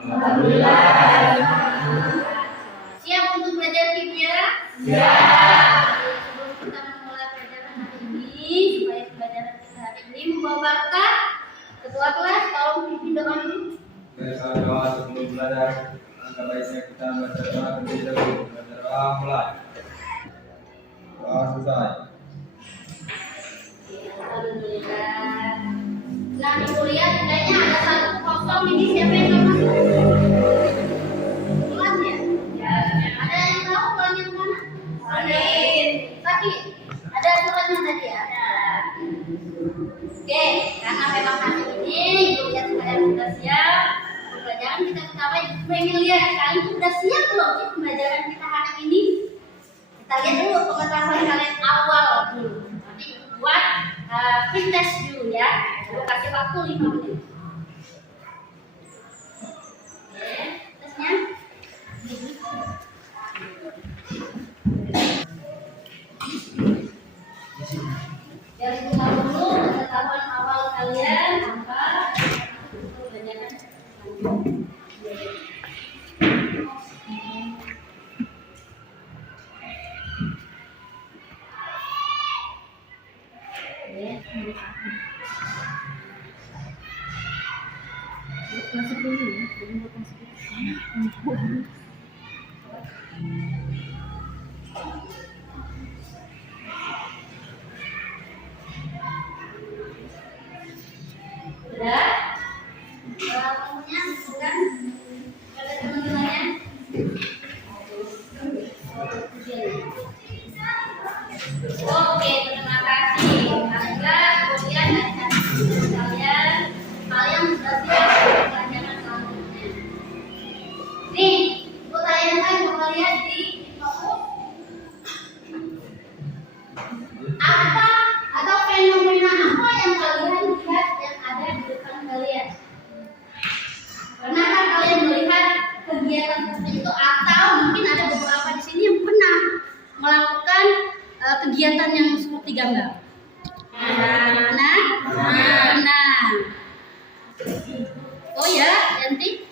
Alhamdulillah. Siap untuk belajar tipnya? Siap. Sebelum kita memulai pelajaran hari ini, supaya pelajaran kita hari ini membawa berkah, ketua kelas tolong pimpin doa dulu. Kita doa sebelum belajar. Angka baiknya kita baca doa terlebih dahulu. Baca doa mulai. Doa selesai. Alhamdulillah. Nah, ibu lihat kayaknya ada satu kosong ini, siapa yang nggak masuk? Bulan ya? Ya. Ada yang tahu bulannya kemana? Amin. Tapi ada suratnya tadi ya? Ada. Oke, karena memang hari ini ibu lihat kalian sudah siap. Pembelajaran kita pertama ibu pengen lihat kalian sudah siap belum sih pembelajaran kita hari ini? Kita lihat dulu pengetahuan kalian awal dulu. Nanti buat quick test dulu ya. Aku kasih waktu 5 menit. Oke, tesnya. Dari rumah dulu pengetahuan awal kalian apa? Pembelajaran lanjut. Masuk dulu ya, udah? Kamunya bukan? Ada teman-temannya? Oke, terima kasih. Anda kemudian dari kalian sudah siap pelajaran selanjutnya. Nih, Bu tanyakan coba lihat di notebook. Apa atau fenomena apa yang kalian lihat yang ada di depan kalian? Pernahkah kalian melihat kegiatan seperti itu atau mungkin ada beberapa di sini yang pernah melakukan kegiatan yang seperti gambar? Nah. Oh ya, Yanti?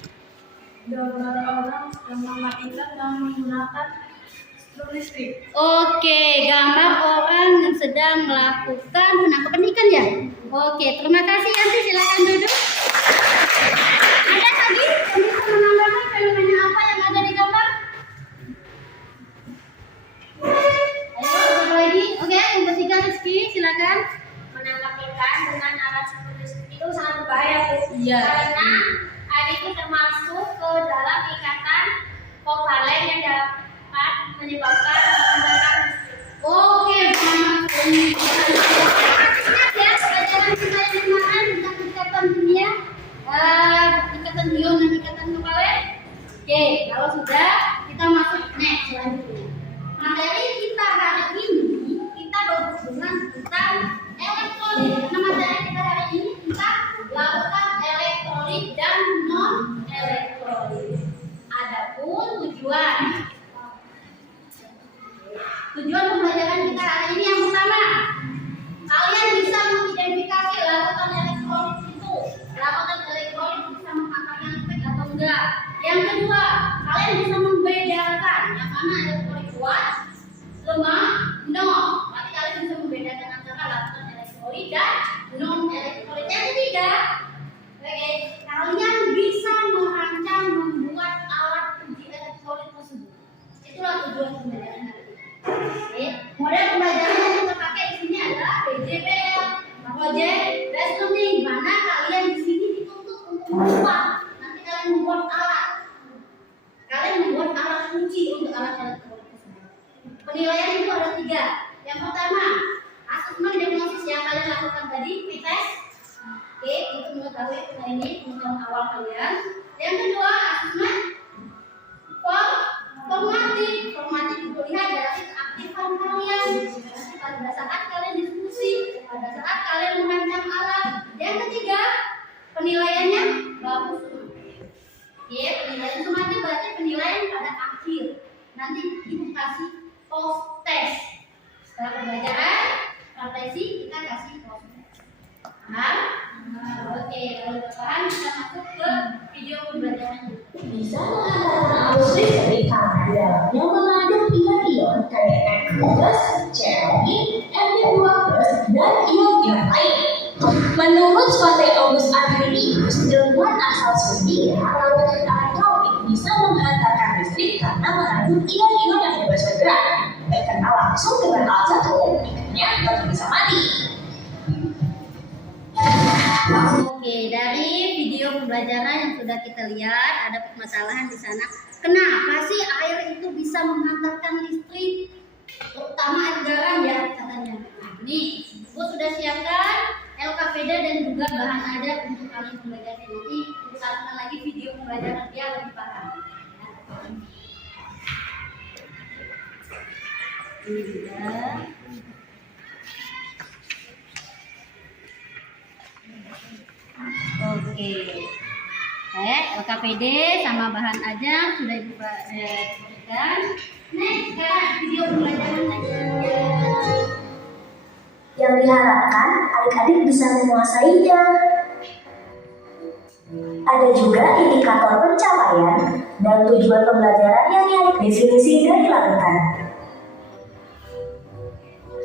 Gambar orang yang mematikan dan menggunakan struk listrik. Oke, gambar orang yang sedang melakukan penangkapan ikan ya? Oke, terima kasih Yanti, silakan duduk. Ada lagi yang bisa menambahkan fenomena apa yang ada di gambar? Ayo, ada lagi? Oke, yang ketiga Rizky, silakan. Menangkap ikan dengan alat struk listrik itu sangat berbahaya, Bu. Iya. Karena air itu termasuk ke dalam ikatan kovalen yang dapat menyebabkan pembakaran listrik. Oke, ya, pelajaran kita yang kemarin tentang ikatan dunia, ikatan ion dan ikatan kovalen. Oke, kalau sudah, kita masuk next selanjutnya. Materi kita hari ini kita berhubungan tentang elektrolit. Karena materi kita hari ini tentang lautan elektrolit dan non elektrolit. Adapun tujuan pembelajaran kita hari ini yang pertama, kalian bisa mengidentifikasi lautan elektrolit itu. Lautan elektrolit bisa menghasilkan efek atau enggak. Yang kedua, kalian bisa membedakan yang mana elektrolit kuat, lemah, nol. Berarti kalian bisa membedakan antara lautan elektrolit dan non elektrolit. Yang ketiga, oke, kalian bisa merancang membuat alat uji elektrolit tersebut. Itulah tujuan pembelajaran hari ini. Oke, model pembelajaran yang kita pakai di sini adalah PJBL, project based learning, di mana kalian di sini dituntut untuk membuat. Nanti kalian membuat alat. Kalian membuat alat uji untuk alat elektrolit tersebut. Penilaian itu ada 3. Yang pertama, asesmen diagnosis yang kalian lakukan tadi, pretest. Oke, untuk mengetahui pengetahuan awal kalian. Yang kedua, asesmen formatif. Formatif itu lihat dari keaktifan kalian. Pada saat kalian diskusi, pada saat kalian merancang alat. Yang ketiga, penilaiannya bagus. Oke, penilaian formatif berarti penilaian pada akhir. Nanti ibu kasih post test. Setelah pembelajaran, praktisi kita kasih post test. Paham? Oke, kalau udah paham kita masuk ke video pembelajaran. bisa menghantarkan arus listrik karena di dalamnya mengandung ion-ion kayak N+, Cl, Mn2+, dan ion-ion lain. Menurut Svante August Arrhenius, ilmuwan asal Swedia, larutan elektrolit bisa menghantarkan listrik karena mengandung ion-ion yang bebas bergerak, terkena langsung dengan alat satu, ikannya tetap bisa mati. Oke, dari video pembelajaran yang sudah kita lihat ada permasalahan di sana. Kenapa sih air itu bisa menghantarkan listrik, terutama air garam ya katanya. Nah, ini Ibu sudah siapkan LKPD dan juga bahan ajar untuk kalian mempelajari. Nanti usahakan lagi video pembelajaran dia lebih paham. Ini juga. Oke, LKPD sama bahan aja sudah Ibu berikan. Next, sekarang video pembelajaran lagi. Yang diharapkan adik-adik bisa menguasainya. Ada juga indikator pencapaian dan tujuan pembelajaran yang definisi dari larutan.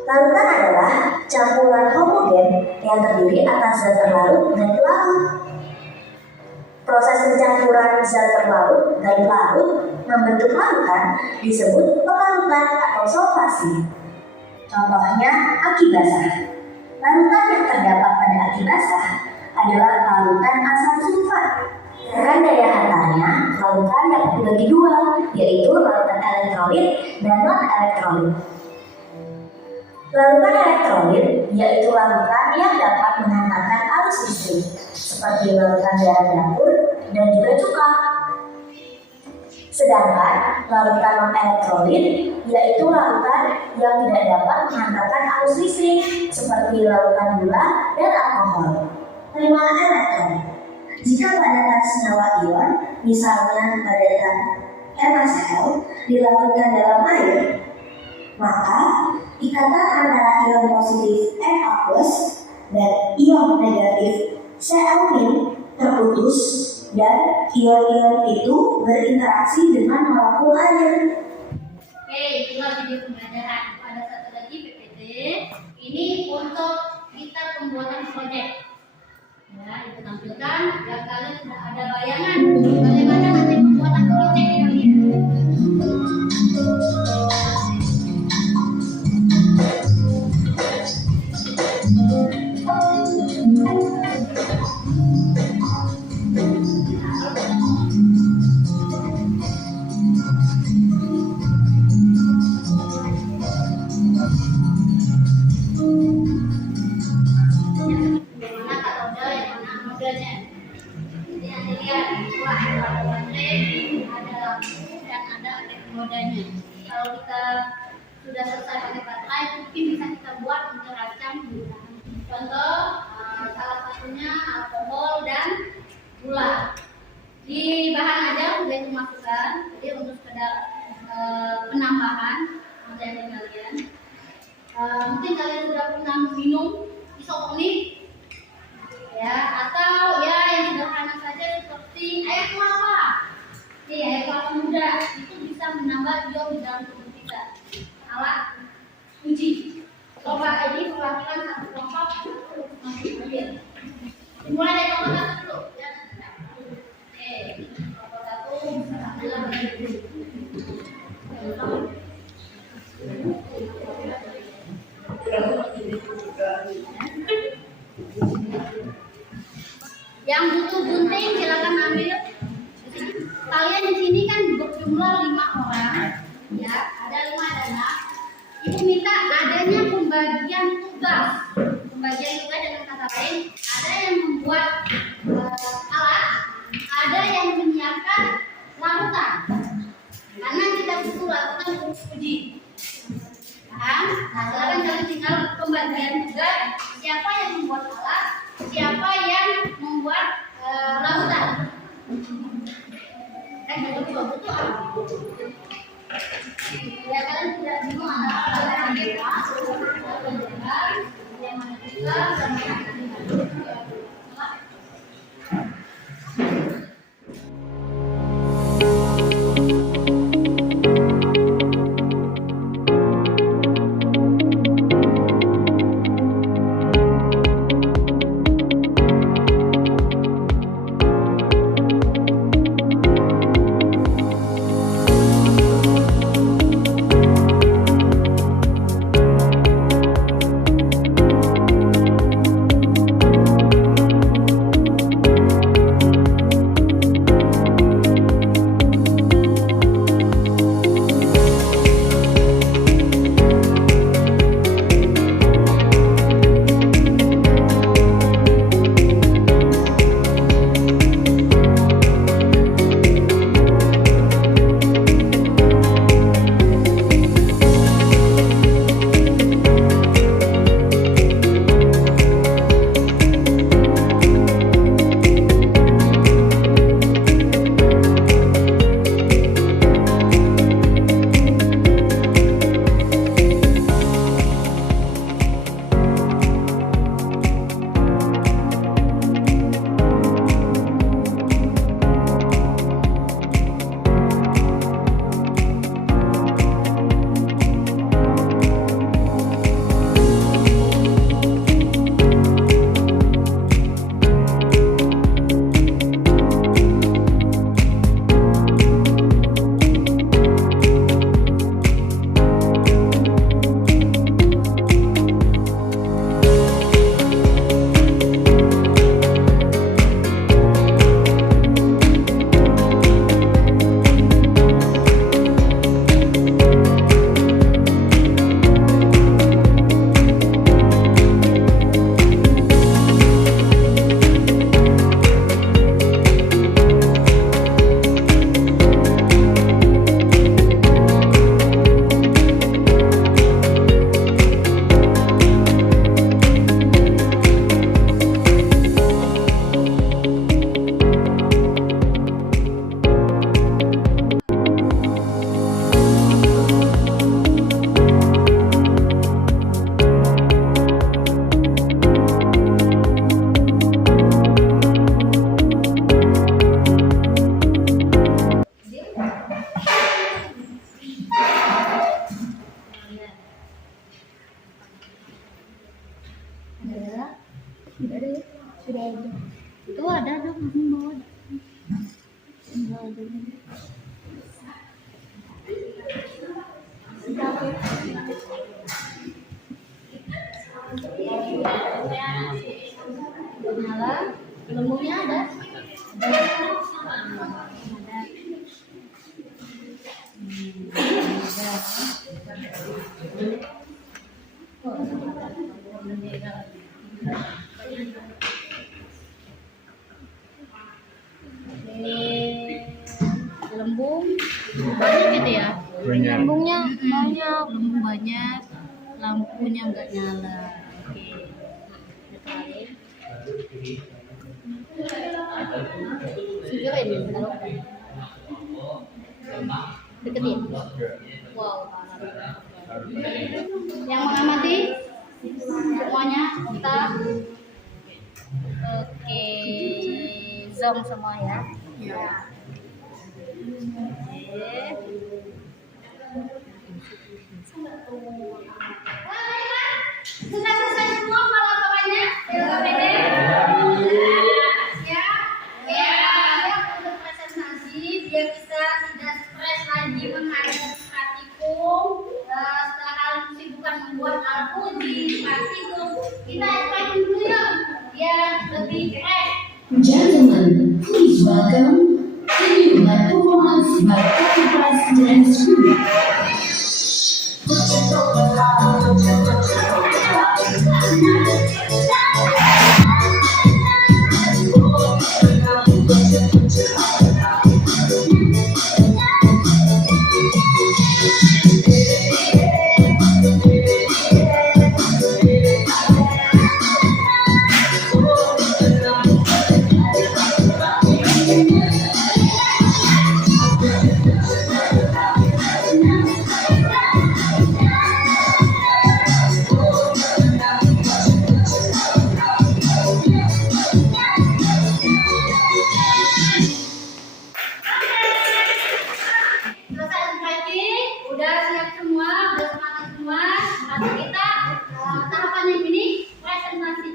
Larutan adalah campuran homogen yang terdiri atas zat terlarut dan pelarut. Proses pencampuran zat terlarut dan pelarut membentuk larutan disebut pelarutan atau solvasi. Contohnya aki basah. Larutan yang terdapat pada aki basah adalah larutan asam sulfat. Dengan daya hantarnya, larutan dapat dibagi dua, yaitu larutan elektrolit dan non-elektrolit. Larutan elektrolit yaitu larutan yang dapat menghantarkan arus listrik, seperti larutan garam dapur dan juga cuka. Sedangkan larutan non-elektrolit yaitu larutan yang tidak dapat menghantarkan arus listrik, seperti larutan gula dan alkohol. 5 elektron. Jika padatan senyawa ion, misalnya padatan NaCl, dilarutkan dalam air, maka ikatan antara ion positif Na+ dan ion negatif Cl- terputus dan ion-ion itu berinteraksi dengan molekul air. Oke, itulah video pembelajaran. Ada satu lagi PPT. Ini untuk kita pembuatan proyek. Ya, itu tampilkan biar kalian sudah ada bayangan bagaimana nanti pembuatan proyek kalian. Kalau kita sudah selesai pakai baterai, mungkin bisa kita buat untuk racang. Contoh, salah satunya alkohol dan gula. Di bahan aja sudah dimasukkan, jadi untuk sekedar penambahan materi kalian. Mungkin kalian sudah pernah minum isotonik, ya, atau ya yang sederhana saja seperti air kelapa. Air kelapa muda itu bisa menambah ion di dalam tubuh kita. Alat uji. Coba ini perhatikan satu kelompok masuk air. Dimulai dari kelompok satu dulu. Ya. Kelompok satu adalah yang butuh gunting silakan ambil. Kalian di sini kan berjumlah 5 orang, ya, ada 5 anak. Ibu minta adanya pembagian tugas. Pembagian tugas dengan kata lain, ada yang membuat alat, ada yang menyiapkan larutan. Karena kita butuh larutan untuk uji. Paham? Nah, sekarang kalian tinggal pembagian tugas. Siapa yang membuat alat, siapa yang membuat larutan. Ya, kalian tidak bingung antara yang mana juga sama yang mana. Lembung banyak gitu ya. Banyak. Lembungnya banyak, lembung banyak, lampunya nggak nyala. Oke. Segera ini deketin. Wow. Yang mengamati semuanya kita oke zoom semua ya. Sudah selesai semua pelajarannya? Ya, untuk presentasi biar bisa tidak stres lagi menghadapi praktikum. Setelah kalian kesibukan membuat lampu di praktikum, kita explain dulu yuk biar lebih keren. Gentlemen, please welcome the new live performance by Enterprise Dance Group. Selesai pagi, udah siap semua, udah semangat semua. Lalu kita tahapan yang ini presentasi.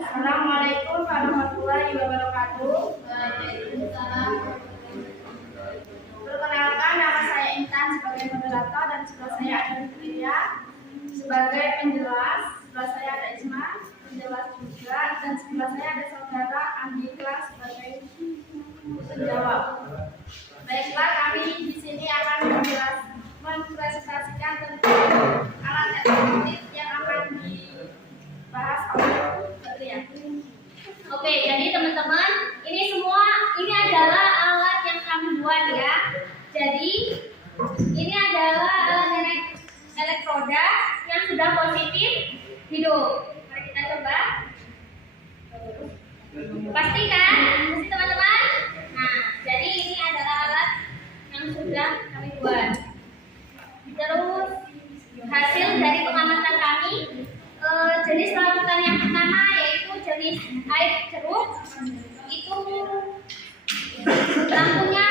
Assalamualaikum warahmatullahi wabarakatuh. Waalaikumsalam. Perkenalkan, nama saya Intan sebagai moderator dan sebelah saya ada Fitriya sebagai penjelas. Sebelah saya ada Isma penjelas juga dan sebelah saya ada saudara Andika sebagai penjawab. Baiklah, kami di sini akan mempresentasikan tentang alat elektronik yang akan dibahas oleh Fitriya. Oke, jadi teman-teman, ini adalah alat yang kami buat ya. Jadi ini adalah alat elektroda yang sudah positif hidup. Mari kita coba. Pastikan, pasti teman-teman. Nah, jadi ini adalah alat yang sudah kami buat. Terus hasil dari pengamatan kami, jenis larutan yang pertama yaitu jenis air ceruk. Itu lampunya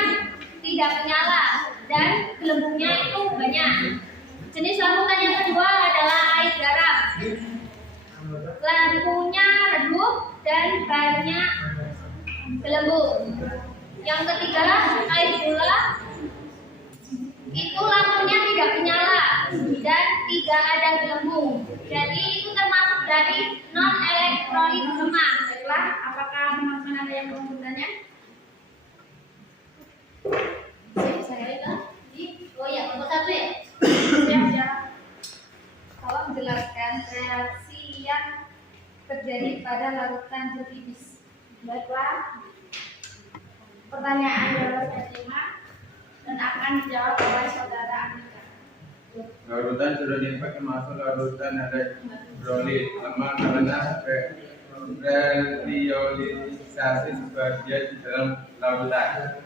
tidak menyala dan gelembungnya itu banyak. Jenis larutan yang kedua adalah air garam. Lampunya redup dan banyak gelembung. Yang ketiga air gula. Itu lampunya tidak menyala dan tidak ada gelembung. Jadi itu termasuk dari non elektronik lemah. Baiklah, apakah teman-teman ada yang mau bertanya? Oh ya, nomor satu ya. Ya. Tolong jelaskan reaksi yang terjadi pada larutan jelibis. Baiklah. Pertanyaan adalah terima dan akan dijawab oleh saudara Andika. Larutan hidrogen termasuk larutan elektrolit lemah karena reionisasi sebagian di dalam larutan.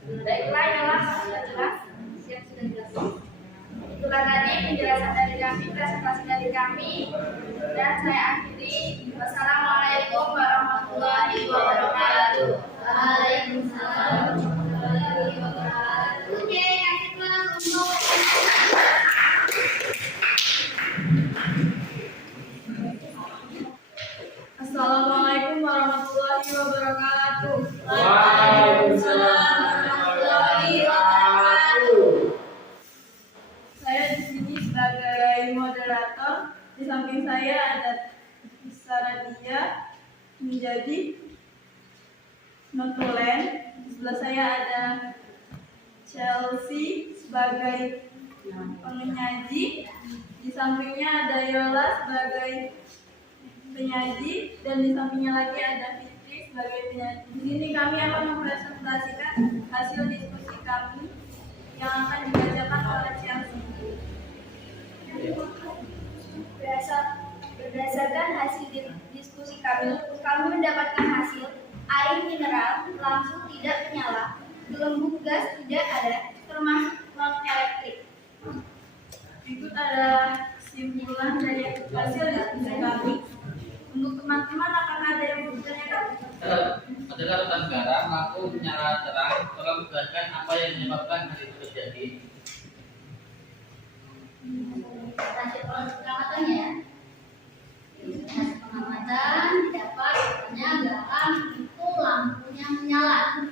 Baiklah, inilah sudah jelas. Siap, sudah jelas. Itulah tadi penjelasan dari kami, presentasi dari kami, dan saya akhiri. Wassalamualaikum warahmatullahi wabarakatuh. Waalaikumsalam warahmatullahi wabarakatuh. Oke, kasih kelas untuk Assalamualaikum warahmatullahi wabarakatuh. Waalaikumsalam warahmatullahi wabarakatuh. Saya di sini sebagai moderator. Di samping saya ada Saradia menjadi notulen. Di sebelah saya ada Chelsea sebagai penyaji. Di sampingnya ada Yola sebagai penyaji dan di sampingnya lagi ada Fitri sebagai penyaji. Di sini kami akan mempresentasikan hasil diskusi kami yang akan dibacakan oleh Chelsea. Berdasarkan hasil diskusi kami mendapatkan hasil air mineral langsung tidak menyala, gelembung gas tidak ada, termasuk non elektrik. Berikut adalah kesimpulan dari hasil diskusi kami. Untuk teman-teman akan ada yang bertanya. Pada larutan garam lampu menyala terang. Tolong jelaskan apa yang menyebabkan hal itu terjadi. Hasil pengamatannya ya. Hasil pengamatan didapat katanya garam itu lampunya menyala.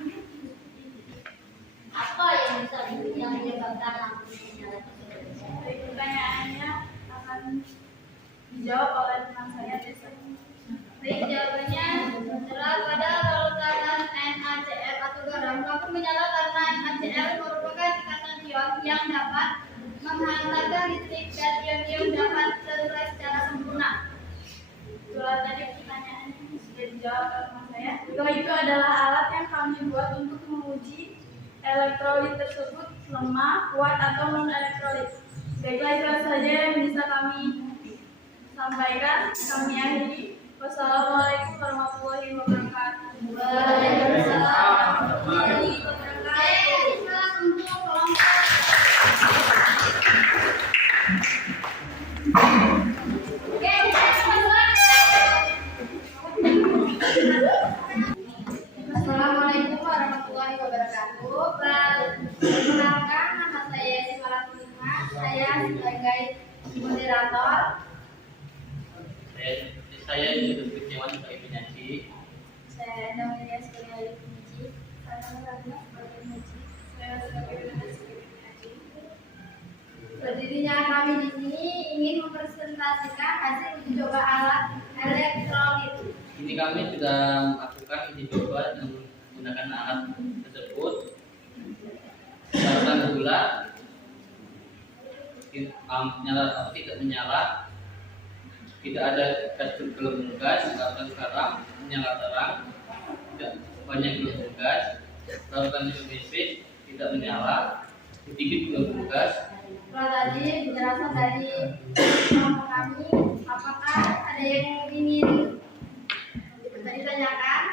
Apa yang menyebabkan lampunya menyala tersebut? Pertanyaannya akan dijawab oleh teman saya Desa. Baik, jawabannya adalah pada larutan NaCl atau garam lampu menyala karena NaCl merupakan ikatan ion yang dapat menghantarkan listrik dan ion-ion dapat terurai secara sempurna. Itulah tadi pertanyaannya sudah dijawab oleh teman saya. Itu adalah alat yang kami buat untuk menguji elektrolit tersebut lemah, kuat atau non elektrolit. Baiklah, itu saja yang bisa kami sampaikan. Kami akhiri. Wassalamualaikum warahmatullahi wabarakatuh. Waalaikumsalam warahmatullahi wabarakatuh. Untuk kelompok Assalamualaikum warahmatullahi wabarakatuh. Perkenalkan, nama saya Simara Tulima. Saya sebagai moderator. Saya juga Kecewan sebagai penyaji. Saya namanya sebagai penyaji. Saya Ratna sebagai penyaji. Saya sebagai penyaji. Berdirinya kami di sini ingin mempresentasikan hasil uji coba alat elektrolit. Ini kami sudah melakukan uji coba dengan menggunakan alat tersebut. Larutan gula menyala atau tidak menyala, tidak ada gas gelembung gas. Larutan garam menyala terang, tidak banyak gelembung gas. Larutan lipid tidak menyala, sedikit gelembung gas. Setelah tadi penjelasan dari kelompok kami, apakah ada yang ingin ditanyakan?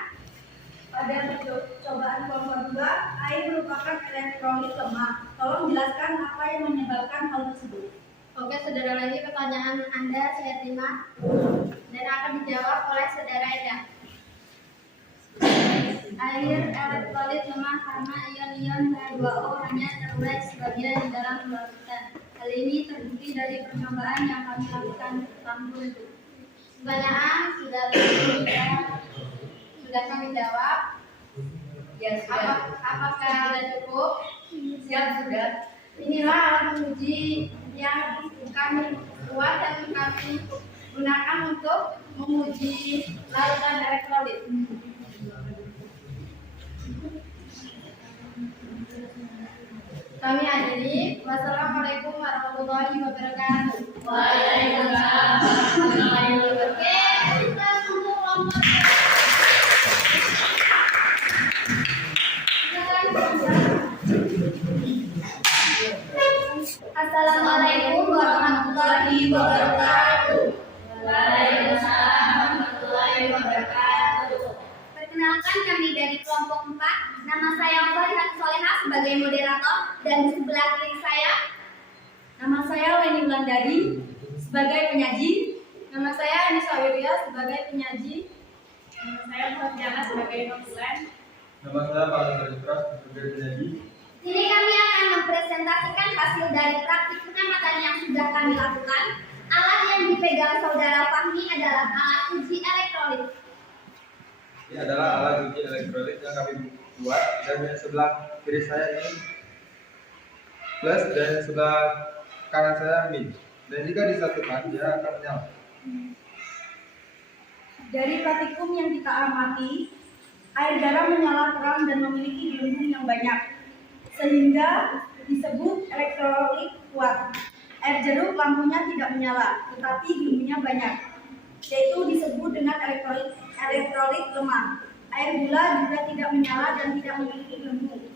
Pada percobaan kelompok 2, air merupakan elektrolit lemah. Tolong jelaskan apa yang menyebabkan hal tersebut. Oke, saudara, lagi pertanyaan Anda saya terima dan akan dijawab oleh saudara Eda. Air elektrolit lemah karena ion-ion H2O hanya terurai sebagian di dalam larutan. Hal ini terbukti dari percobaan yang kami lakukan sampul. Pertanyaan sudah kami jawab. Ya, Apakah sudah cukup? Siap, sudah. Inilah alat uji yang kami buat dan kami gunakan untuk menguji larutan elektrolit. Kami akhiri. Wassalamualaikum warahmatullahi wabarakatuh. Waalaikumsalam warahmatullahi wabarakatuh. Oke, kita tunggu kelompok. Assalamualaikum warahmatullahi wabarakatuh. Waalaikumsalam warahmatullahi wabarakatuh. Perkenalkan, kami dari kelompok 4. Nama saya Farihat Soleha sebagai moderator dan di sebelah kiri saya. Nama saya Leni Wulandari sebagai penyaji. Nama saya Anissa Wirya sebagai penyaji. Nama saya Muhammad Jana sebagai notulen. Nama saya Pak Pras sebagai penyaji. Sini kami akan mempresentasikan hasil dari praktik pengamatan yang sudah kami lakukan. Alat yang dipegang saudara Fahmi adalah alat uji elektrolit. Ini adalah alat uji elektrolit yang kami buat, dan yang sebelah kiri saya ini plus dan sebelah kanan saya min. Dan jika disatukan dia akan menyala. Dari praktikum yang kita amati, Air garam menyala terang dan memiliki gelembung yang banyak, sehingga disebut elektrolit kuat. Air jeruk lampunya tidak menyala, tetapi gelembungnya banyak, yaitu disebut dengan elektrolit lemah. Air gula juga tidak menyala dan tidak memiliki gelembung,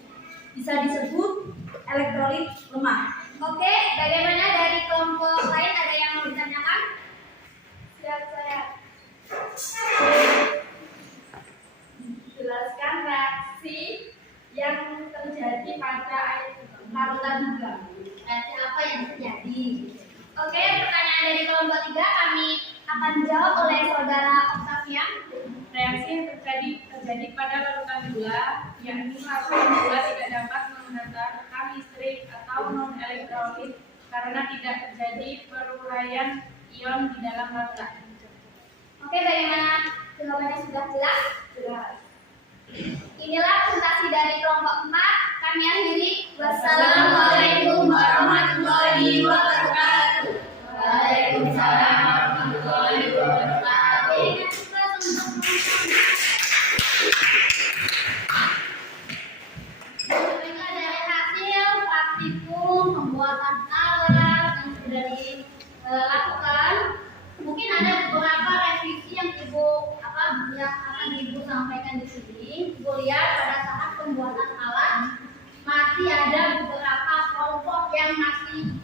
bisa disebut elektrolit lemah. Oke, bagaimana dari kelompok lain, ada yang mau ditanyakan? Siap saya jelaskan reaksi yang terjadi pada air larutan gula. Reaksi apa yang terjadi? Oke, pertanyaan dari kelompok 3 kami akan dijawab oleh saudara Octavian. Reaksi yang terjadi pada larutan gula, yakni larutan gula tidak dapat menghantarkan listrik atau non elektrolit karena tidak terjadi peruraian ion di dalam larutan. Oke, bagaimana jawabannya, sudah jelas? Jelas. Inilah presentasi dari kelompok 4. Kami akhiri. Wassalamualaikum warahmatullahi wabarakatuh. Waalaikumsalam warahmatullahi wabarakatuh. Ini adalah hasil praktikum pembuatan alat yang sudah dilakukan. Mungkin ada beberapa revisi yang akan ibu sampaikan di sini. Ibu lihat pada saat pembuatan alat masih ada beberapa kelompok yang masih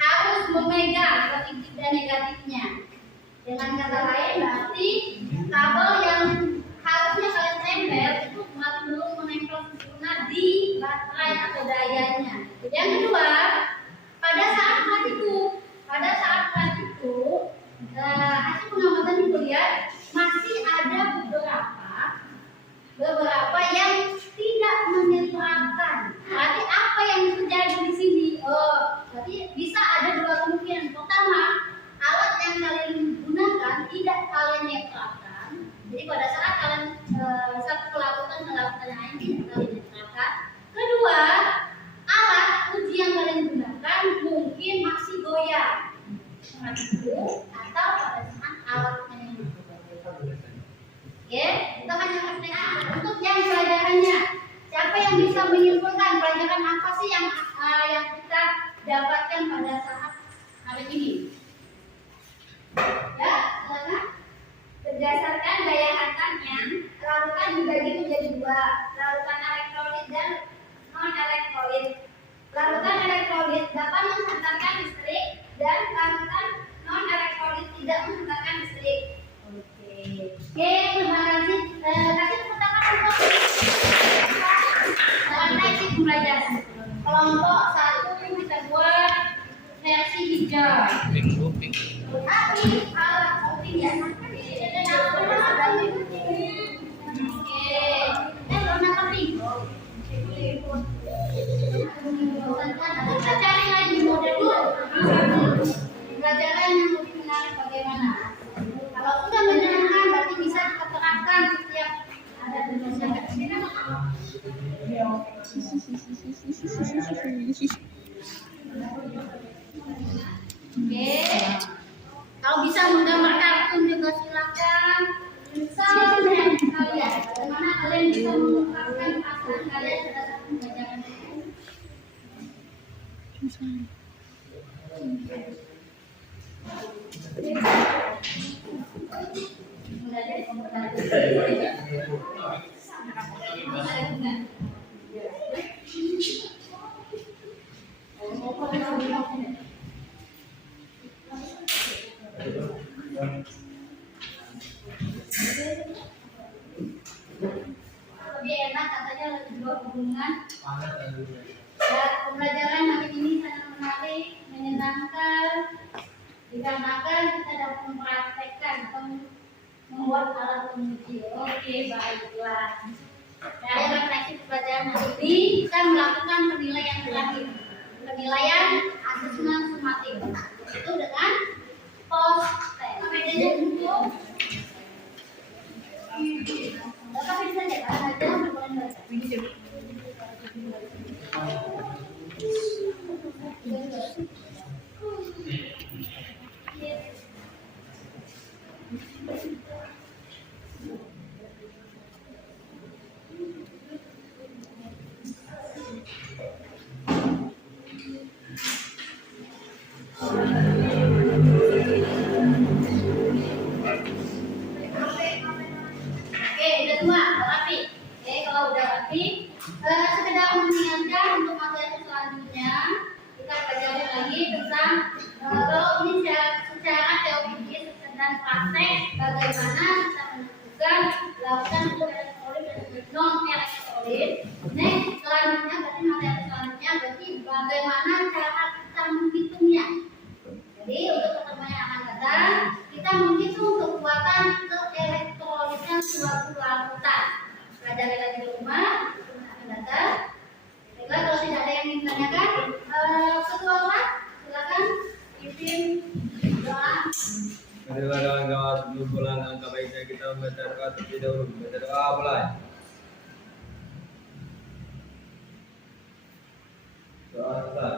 harus memegang positif dan negatifnya. Dengan kata lain, berarti kabel yang harusnya kalian tempel itu masih belum menempel sempurna di baterai atau dayanya. Yang kedua, pada saat praktikum hasil pengamatan ibu lihat masih ada beberapa yang tidak menyetarakan. Berarti apa yang terjadi di sini? Berarti bisa ada dua kemungkinan. Pertama, alat yang kalian gunakan tidak kalian netralkan. Jadi pada saat kalian saat melakukan yang tidak kalian netralkan. Kedua, alat uji yang kalian gunakan mungkin masih goyah. Atau pada saat alatnya yang itu hanya pertanyaan untuk yang pelajarannya. Siapa yang bisa menyimpulkan pelajaran apa sih yang kita dapatkan pada saat hari ini? Ya, silakan. Berdasarkan daya hantarnya, larutan dibagi menjadi dua, larutan elektrolit dan non elektrolit. Larutan elektrolit dapat menghantarkan listrik dan larutan non elektrolit tidak menghantarkan listrik. Oke, terima kasih. Kasih tepuk tangan untuk naik pembelajaran. Kelompok 1 kita buat versi hijau. Tapi alat kopi ya. Oke, warna kopi. Kita cari lagi model dulu. Pelajaran yang lebih menarik bagaimana? Kalau sudah menyenangkan, berarti bisa kita terapkan setiap ada tugasnya. Oke, kalau bisa menggambar kartun juga silakan. Salam kalian, bagaimana kalian bisa mengungkapkan perasaan kalian pada saat pembelajaran itu? Mulai dari lebih enak katanya lebih berhubungan. Ya, pembelajaran hari ini sangat menarik, menyenangkan, dikarenakan kita dapat mempraktekkan atau membuat alat penguji. Oke, baiklah. Dari refleksi pembelajaran hari ini kita melakukan penilaian terakhir, penilaian asesmen sumatif, itu dengan post test. Apa bedanya untuk? Tapi bisa ya, aja bukan baca. lakukan untuk elektrolit dan non elektrolit. Next, selanjutnya berarti materi selanjutnya berarti bagaimana cara kita menghitungnya. Jadi untuk pertemuan yang akan datang kita menghitung kekuatan elektrolitnya suatu larutan. Pelajari lagi di rumah akan datang. Baiklah, kalau tidak ada yang ingin ditanyakan, ketua kelas silakan pimpin doa. Marilah kawan-kawan, sebelum pulang angka baiknya kita membaca doa terlebih dahulu. Baca doa mulai. Doa besar.